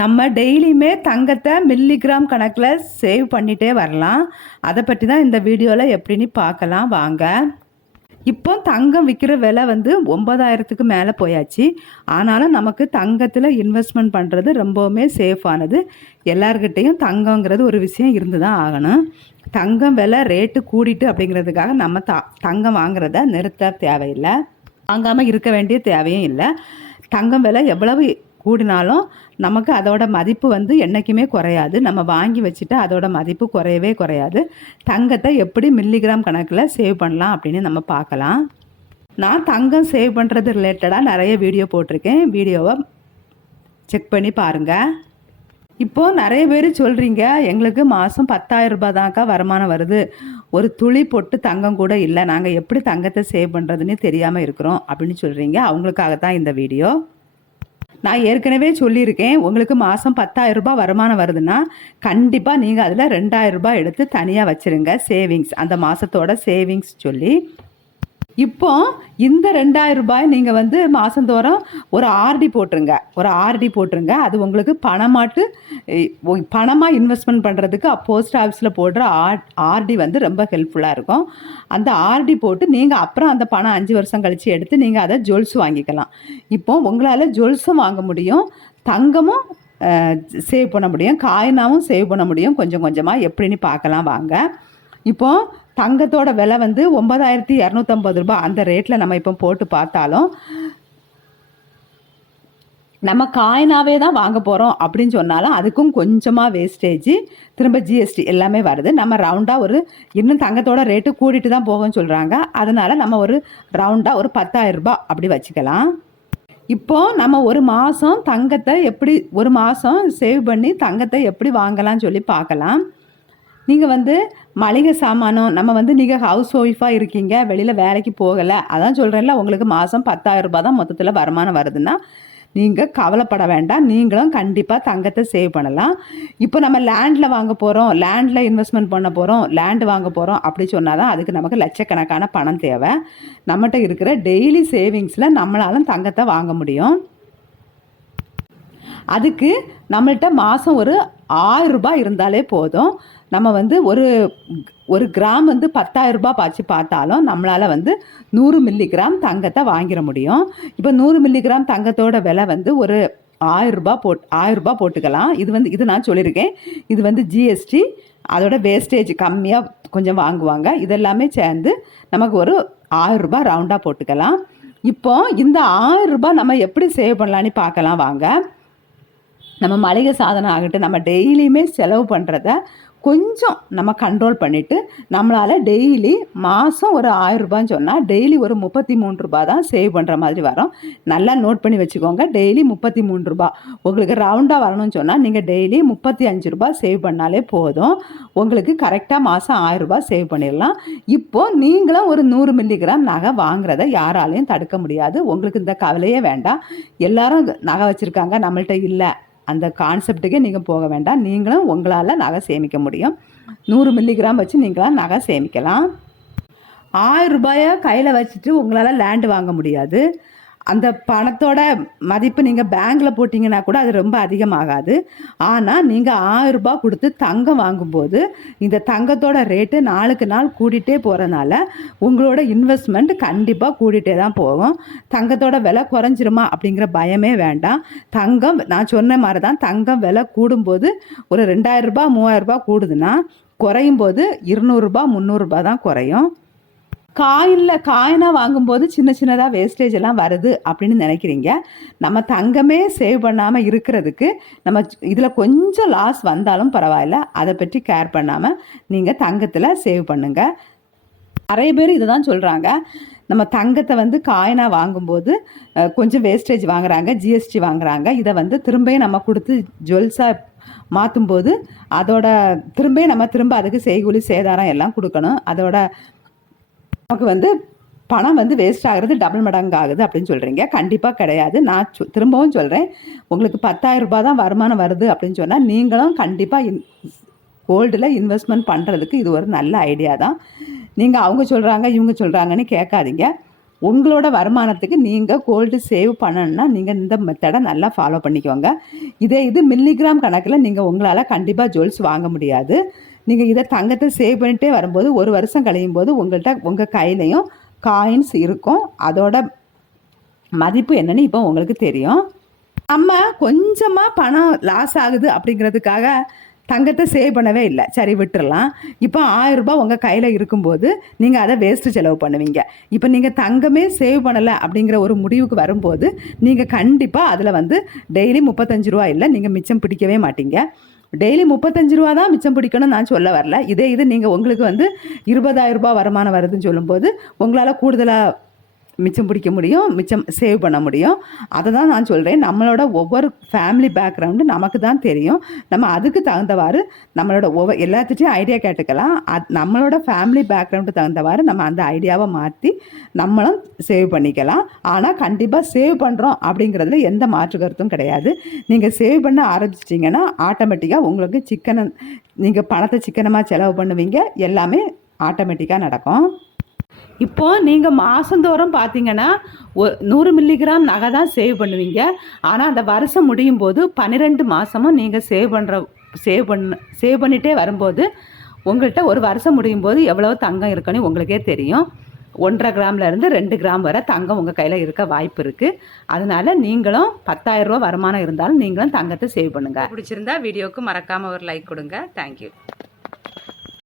நம்ம டெய்லியுமே தங்கத்தை மில்லிகிராம் கணக்கில் சேவ் பண்ணிகிட்டே வரலாம். அதை பற்றி தான் இந்த வீடியோவில் எப்படின்னு பார்க்கலாம் வாங்க. இப்போ தங்கம் விற்கிற விலை வந்து 9,000க்கு மேலே போயாச்சு. ஆனாலும் நமக்கு தங்கத்தில் இன்வெஸ்ட்மெண்ட் பண்ணுறது ரொம்பவுமே சேஃபானது. எல்லார்கிட்டையும் தங்கங்கிறது ஒரு விஷயம் இருந்து தான் ஆகணும். தங்கம் விலை ரேட்டு கூடிட்டு அப்படிங்கிறதுக்காக நம்ம தங்கம் வாங்குறத நிறுத்த தேவையில்லை, வாங்காமல் இருக்க வேண்டிய தேவையும் இல்லை. தங்கம் விலை எவ்வளவு கூடினாலும் நமக்கு அதோட மதிப்பு வந்து என்றைக்குமே குறையாது. நம்ம வாங்கி வச்சுட்டு அதோட மதிப்பு குறையவே குறையாது. தங்கத்தை எப்படி மில்லிகிராம் கணக்கில் சேவ் பண்ணலாம் அப்படின்னு நம்ம பார்க்கலாம். நான் தங்கம் சேவ் பண்ணுறது ரிலேட்டடாக நிறைய வீடியோ போட்டிருக்கேன். வீடியோவை செக் பண்ணி பாருங்கள். இப்போது நிறைய பேர் சொல்கிறீங்க, எங்களுக்கு மாதம் 10,000 ரூபாய் தான்க்கா வருமானம் வருது, ஒரு துளி பொட்டு தங்கம் கூட இல்லை, நாங்கள் எப்படி தங்கத்தை சேவ் பண்ணுறதுன்னு தெரியாமல் இருக்கிறோம் அப்படின்னு சொல்கிறீங்க. அவங்களுக்காகத்தான் இந்த வீடியோ. நான் ஏற்கனவே சொல்லியிருக்கேன், உங்களுக்கு மாதம் 10,000 ரூபாய் வருமானம் வருதுன்னா கண்டிப்பாக நீங்கள் அதில் 2,000 ரூபாய் எடுத்து தனியாக வச்சுருங்க, சேவிங்ஸ், அந்த மாதத்தோட சேவிங்ஸ் சொல்லி. இப்போ இந்த 2,000 ரூபாய் நீங்கள் வந்து மாதந்தோறும் ஒரு ஆர்டி போட்டுருங்க. அது உங்களுக்கு பணமாக இன்வெஸ்ட்மெண்ட் பண்ணுறதுக்கு போஸ்ட் ஆஃபீஸில் போடுற ஆர்டி வந்து ரொம்ப ஹெல்ப்ஃபுல்லாக இருக்கும். அந்த ஆர்டி போட்டு நீங்கள் அப்புறம் அந்த பணம் 5 வருஷம் கழித்து எடுத்து நீங்கள் அதை ஜுவல்ஸ் வாங்கிக்கலாம். இப்போ உங்களால் ஜுவல்ஸும் வாங்க முடியும், தங்கமும் சேவ் பண்ண முடியும், காயினாவும் சேவ் பண்ண முடியும். கொஞ்சம் கொஞ்சமாக எப்படின்னு பார்க்கலாம் வாங்க. இப்போது தங்கத்தோட விலை வந்து 9,250 ரூபாய். அந்த ரேட்டில் நம்ம இப்போ போட்டு பார்த்தாலும் நம்ம காயினாவே தான் வாங்க போகிறோம் அப்படின்னு சொன்னாலும் அதுக்கும் கொஞ்சமாக வேஸ்டேஜ், திரும்ப ஜிஎஸ்டி எல்லாமே வருது. நம்ம ரவுண்டாக இன்னும் தங்கத்தோட ரேட்டு கூட்டிகிட்டு தான் போகும்னு சொல்கிறாங்க. அதனால் நம்ம ஒரு ரவுண்டாக ஒரு 10,000 ரூபாய் அப்படி வச்சுக்கலாம். இப்போது நம்ம ஒரு மாதம் தங்கத்தை எப்படி ஒரு மாதம் சேவ் பண்ணி தங்கத்தை எப்படி வாங்கலாம்னு சொல்லி பார்க்கலாம். நீங்கள் வந்து மளிகை சாமானம், நம்ம வந்து நீங்கள் ஹவுஸ் ஒய்ஃபாக இருக்கீங்க, வெளியில் வேலைக்கு போகலை, அதான் சொல்கிறேன்ல, உங்களுக்கு மாதம் 10,000 ரூபாய் தான் மொத்தத்தில் வருமானம் வருதுன்னா நீங்கள் கவலைப்பட வேண்டாம். நீங்களும் கண்டிப்பாக தங்கத்தை சேவ் பண்ணலாம். இப்போ நம்ம லேண்டில் வாங்க போகிறோம், லேண்டில் இன்வெஸ்ட்மெண்ட் பண்ண போகிறோம், லேண்டு வாங்க போகிறோம் அப்படி சொன்னால் தான் அதுக்கு நமக்கு லட்சக்கணக்கான பணம் தேவை. நம்மகிட்ட இருக்கிற டெய்லி சேவிங்ஸில் நம்மளாலும் தங்கத்தை வாங்க முடியும். அதுக்கு நம்மள்கிட்ட மாதம் ஒரு 1000 ரூபாய் இருந்தாலே போதும். நம்ம வந்து ஒரு கிராம் வந்து 10,000 ரூபாய் பாய்ச்சி பார்த்தாலும் நம்மளால் வந்து 100 மில்லிகிராம் தங்கத்தை வாங்கிட முடியும். இப்போ 100 மில்லிகிராம் தங்கத்தோட விலை வந்து ஒரு 1000 ரூபாய் போட்டுக்கலாம். இது நான் சொல்லியிருக்கேன், இது வந்து ஜிஎஸ்டி, அதோட வேஸ்டேஜ் கம்மியாக கொஞ்சம் வாங்குவாங்க. இதெல்லாமே சேர்ந்து நமக்கு ஒரு 1000 ரூபாய் ரவுண்டாக போட்டுக்கலாம். இப்போ இந்த 1000 ரூபாய் நம்ம எப்படி சேவ் பண்ணலான்னு பார்க்கலாம் வாங்க. நம்ம மளிகை சாதனம் ஆகட்டும், நம்ம டெய்லியுமே செலவு பண்ணுறத கொஞ்சம் நம்ம கண்ட்ரோல் பண்ணிவிட்டு நம்மளால் டெய்லி மாதம் ஒரு 1000 ரூபான்னு சொன்னால் டெய்லி ஒரு 33 ரூபா தான் சேவ் பண்ணுற மாதிரி வரும். நல்லா நோட் பண்ணி வச்சுக்கோங்க. டெய்லி 33 ரூபா. உங்களுக்கு ரவுண்டாக வரணும்னு சொன்னால் நீங்கள் டெய்லி 35 ரூபா சேவ் பண்ணாலே போதும். உங்களுக்கு கரெக்டாக மாதம் 1000 ரூபா சேவ் பண்ணிடலாம். இப்போது நீங்களும் ஒரு 100 மில்லிகிராம் நகை வாங்குறத யாராலையும் தடுக்க முடியாது. உங்களுக்கு இந்த கவலையே வேண்டாம். எல்லாரும் நகை வச்சுருக்காங்க, நம்மள்கிட்ட இல்லை, அந்த கான்செப்டுக்கே நீங்கள் போக வேண்டாம். நீங்களும் உங்களால் நகை சேமிக்க முடியும். 100 மில்லிகிராம் வச்சு நீங்களாம் நகை சேமிக்கலாம். 1000 ரூபாயை கையில் வச்சுட்டு உங்களால் லேண்டு வாங்க முடியாது. அந்த பணத்தோட மதிப்பு நீங்கள் பேங்கில் போட்டிங்கன்னா கூட அது ரொம்ப அதிகமாகாது. ஆனால் நீங்கள் 1000 ரூபாய் கொடுத்து தங்கம் வாங்கும்போது இந்த தங்கத்தோட ரேட்டு நாளுக்கு நாள் கூடிட்டே போகிறனால உங்களோட இன்வெஸ்ட்மெண்ட் கண்டிப்பாக கூடிட்டே தான் போகும். தங்கத்தோட விலை குறைஞ்சிருமா அப்படிங்கிற பயமே வேண்டாம். தங்கம் நான் சொன்ன மாதிரி தான், தங்கம் விலை கூடும்போது ஒரு 2,000 ரூபாய் 3,000 ரூபாய் கூடுதுன்னா குறையும் போது 200 ரூபாய் 300 ரூபாய் தான் குறையும். காயினாக வாங்கும்போது சின்ன சின்னதாக வேஸ்டேஜ் எல்லாம் வருது அப்படின்னு நினைக்கிறீங்க. நம்ம தங்கமே சேவ் பண்ணாமல் இருக்கிறதுக்கு நம்ம இதில் கொஞ்சம் லாஸ் வந்தாலும் பரவாயில்ல, அதை பற்றி கேர் பண்ணாமல் நீங்கள் தங்கத்தில் சேவ் பண்ணுங்கள். நிறைய பேர் இதை தான் சொல்கிறாங்க, நம்ம தங்கத்தை வந்து காயினாக வாங்கும்போது கொஞ்சம் வேஸ்டேஜ் வாங்குறாங்க, ஜிஎஸ்டி வாங்குறாங்க. இதை வந்து திரும்பியும் நம்ம கொடுத்து ஜுவல்ஸாக மாற்றும்போது அதோட திரும்ப அதுக்கு செய்கூலி சேதாரம் எல்லாம் கொடுக்கணும். அதோட நமக்கு வந்து பணம் வந்து வேஸ்ட் ஆகிறது டபுள் மடங்கு ஆகுது அப்படின்னு சொல்கிறீங்க. கண்டிப்பாக கிடையாது. நான் திரும்பவும் சொல்கிறேன், உங்களுக்கு 10,000 ரூபாய் தான் வருமானம் வருது அப்படின்னு சொன்னால் நீங்களும் கண்டிப்பாக கோல்டில் இன்வெஸ்ட்மெண்ட் பண்ணுறதுக்கு இது ஒரு நல்ல ஐடியா தான். நீங்கள் அவங்க சொல்கிறாங்க இவங்க சொல்கிறாங்கன்னு கேட்காதீங்க. உங்களோட வருமானத்துக்கு நீங்கள் கோல்டு சேவ் பண்ணணுன்னா நீங்கள் இந்த மெத்தடை நல்லா ஃபாலோ பண்ணிக்கோங்க. இது மில்லிகிராம் கணக்கில் நீங்கள் உங்களால் கண்டிப்பாக ஜுவல்ஸ் வாங்க முடியாது. நீங்கள் இதை தங்கத்தை சேவ் பண்ணிகிட்டே வரும்போது 1 வருஷம் கழியும் போது உங்கள் கையிலையும் காயின்ஸ் இருக்கும். அதோட மதிப்பு என்னன்னு இப்போ உங்களுக்கு தெரியும். நம்ம கொஞ்சமாக பணம் லாஸ் ஆகுது அப்படிங்கிறதுக்காக தங்கத்தை சேவ் பண்ணவே இல்லை, சரி விட்டுறலாம். இப்போ 1000 ரூபாய் உங்கள் கையில் இருக்கும்போது நீங்கள் அதை வேஸ்ட்டு செலவு பண்ணுவீங்க. இப்போ நீங்கள் தங்கமே சேவ் பண்ணலை அப்படிங்கிற ஒரு முடிவுக்கு வரும்போது நீங்கள் கண்டிப்பாக அதில் வந்து டெய்லி 35 ரூபா இல்லை, நீங்கள் மிச்சம் பிடிக்கவே மாட்டீங்க. டெய்லி 35 ரூபா தான் மிச்சம் பிடிக்கணும்னு நான் சொல்ல வரல. இது நீங்கள் உங்களுக்கு வந்து 20,000 ரூபாய் வருமானம் வருதுன்னு சொல்லும்போது உங்களால் கூடுதலாக மிச்சம் பிடிக்க முடியும், மிச்சம் சேவ் பண்ண முடியும். அதை தான் நான் சொல்கிறேன். நம்மளோட ஒவ்வொரு ஃபேமிலி பேக்ரவுண்டு நமக்கு தான் தெரியும். நம்ம அதுக்கு தகுந்தவாறு நம்மளோட எல்லாத்துட்டையும் ஐடியா கேட்டுக்கலாம். நம்மளோட ஃபேமிலி பேக்ரவுண்டு தகுந்தவாறு நம்ம அந்த ஐடியாவை மாற்றி நம்மளும் சேவ் பண்ணிக்கலாம். ஆனால் கண்டிப்பாக சேவ் பண்ணுறோம் அப்படிங்கிறதுல எந்த மாற்று கருத்தும் கிடையாது. நீங்கள் சேவ் பண்ண ஆரம்பிச்சிட்டிங்கன்னா ஆட்டோமேட்டிக்காக உங்களுக்கு நீங்கள் பணத்தை சிக்கனமாக செலவு பண்ணுவீங்க. எல்லாமே ஆட்டோமேட்டிக்காக நடக்கும். இப்போது நீங்கள் மாதந்தோறும் பார்த்தீங்கன்னா 100 மில்லிகிராம் நகை தான் சேவ் பண்ணுவீங்க. ஆனால் அந்த வருஷம் முடியும் போது 12 மாதமும் நீங்கள் சேவ் பண்ணிகிட்டே வரும்போது உங்கள்கிட்ட ஒரு வருஷம் முடியும் போது எவ்வளோ தங்கம் இருக்குன்னு உங்களுக்கே தெரியும். 1.5 கிராம்லேருந்து 2 கிராம் வரை தங்கம் உங்கள் கையில் இருக்க வாய்ப்பு இருக்குது. அதனால் நீங்களும் 10,000 ரூபா வருமானம் இருந்தாலும் நீங்களும் தங்கத்தை சேவ் பண்ணுங்கள். பிடிச்சிருந்தா வீடியோவுக்கு மறக்காமல் ஒரு லைக் கொடுங்க. தேங்க்யூ.